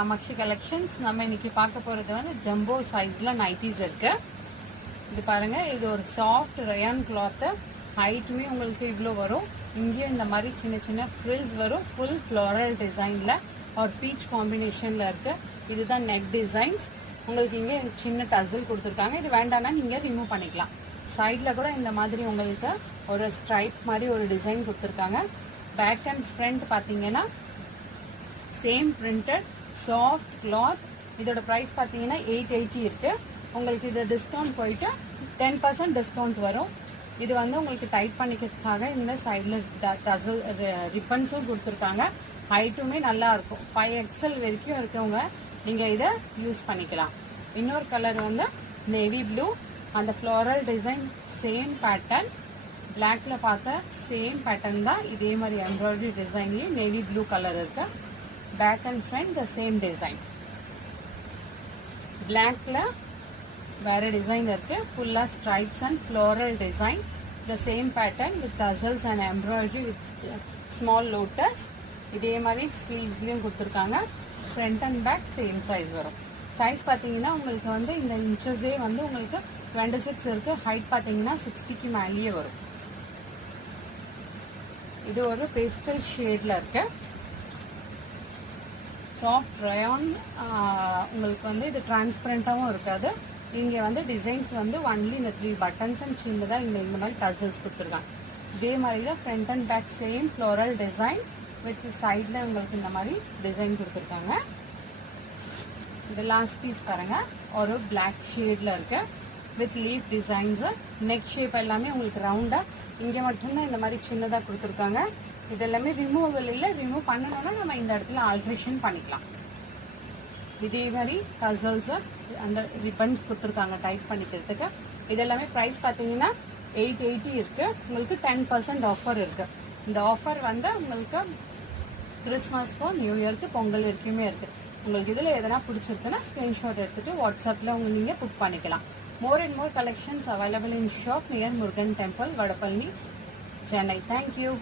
Kamakshi collections. நம்ம இன்னைக்கு பார்க்க போறது வந்து ஜம்போ சைஸ்ல நைட்டிஸ் இருக்கு. இது பாருங்க, இது ஒரு சாஃப்ட் ரயான் கிளாத். ஹைட்டுமே உங்களுக்கு இவ்வளோ வரும். இங்கேயும் இந்த மாதிரி சின்ன சின்ன ஃப்ரில்ஸ் வரும். ஃபுல் ஃப்ளோரல் டிசைன்ல ஒரு பீச் காம்பினேஷன்ல இருக்கு. இதுதான் நெக் டிசைன்ஸ். உங்களுக்கு இங்கே சின்ன டசல் கொடுத்துருக்காங்க. இது வேண்டாம்னா நீங்க ரிமூவ் பண்ணிக்கலாம். சைட்ல கூட இந்த மாதிரி உங்களுக்கு ஒரு ஸ்ட்ரைப் மாதிரி ஒரு டிசைன் கொடுத்துருக்காங்க. பேக் அண்ட் ஃப்ரண்ட் பார்த்தீங்கன்னா சேம் பிரிண்டட் சாஃப்ட் கிளாத். இதோட ப்ரைஸ் பார்த்தீங்கன்னா 880 இருக்கு. உங்களுக்கு இது டிஸ்கவுண்ட் போயிட்டு 10% டிஸ்கவுண்ட் வரும். இது வந்து உங்களுக்கு டைட் பண்ணிக்கிறதுக்காக இந்த சைடில் டசல் ரிப்பன்ஸும் கொடுத்துருக்காங்க. ஹைட்டுமே நல்லா இருக்கும். 5XL வரைக்கும் இருக்கவங்க நீங்க இதை யூஸ் பண்ணிக்கலாம். இன்னொரு கலர் வந்து நேவி ப்ளூ. அந்த ஃப்ளோரல் டிசைன் சேம் பேட்டர்ன். பிளாக்ல பார்த்த சேம் பேட்டர்ன் தான். இதே மாதிரி எம்ப்ராய்டரி டிசைன்லயும் நேவி ப்ளூ கலர் இருக்கு. Back and front the same design. பிளாக்ல வேற டிசைன் இருக்கு. ஃபுல்லா stripes and floral design. The same pattern with tassels and embroidery with small lotus. இதே மாதிரி ஸ்லீவ்ஸ்லயும் கொடுத்துருக்காங்க. Front and back same size வரும். சைஸ் பார்த்தீங்கன்னா உங்களுக்கு வந்து இந்த இன்ச்சஸே வந்து உங்களுக்கு 26 இருக்கு. ஹைட் பார்த்தீங்கன்னா 60க்கு மேலேயே வரும். இது ஒரு பேஸ்டல் ஷேட்ல இருக்கு. Soft rayon. உங்களுக்கு வந்து இது டிரான்ஸ்பரண்டாகவும் இருக்காது. இங்கே வந்து டிசைன்ஸ் வந்து ஒன்லி இந்த 3 பட்டன்ஸ் அண்ட் சின்னதாக இந்த மாதிரி டசல்ஸ் கொடுத்துருக்காங்க. இதே மாதிரி தான் front and back same floral design with சைடில் உங்களுக்கு இந்த மாதிரி டிசைன் கொடுத்துருக்காங்க. இந்த லாஸ்ட் பீஸ் பாருங்க, ஒரு பிளாக் ஷேட்ல இருக்கு with leaf designs. Neck shape எல்லாமே உங்களுக்கு ரவுண்டா. இங்கே மட்டும்தான் இந்த மாதிரி சின்னதாக கொடுத்துருக்காங்க. இது எல்லாமே ரிமூவபிள் இல்லை. ரிமூவ் பண்ணணும்னா நம்ம இந்த இடத்துல ஆல்ட்ரேஷன் பண்ணிக்கலாம். இதே மாதிரி டசல்ஸ் அந்த ரிப்பன்ஸ் கொடுத்துருக்காங்க டைட் பண்ணிக்கிறதுக்கு. இது எல்லாமே ப்ரைஸ் பார்த்தீங்கன்னா 880 இருக்கு. உங்களுக்கு 10% ஆஃபர் இருக்கு. இந்த ஆஃபர் வந்து உங்களுக்கு கிறிஸ்மஸ்க்கும் நியூ இயர்க்கு பொங்கல் வரைக்குமே இருக்கு. உங்களுக்கு இதில் எதனா பிடிச்சிருக்குன்னா ஸ்கிரீன்ஷாட் எடுத்துட்டு வாட்ஸ்அப்பில் நீங்கள் புக் பண்ணிக்கலாம். More and more collections available in shop near Murugan temple, Vadapalani, Chennai. Thank you.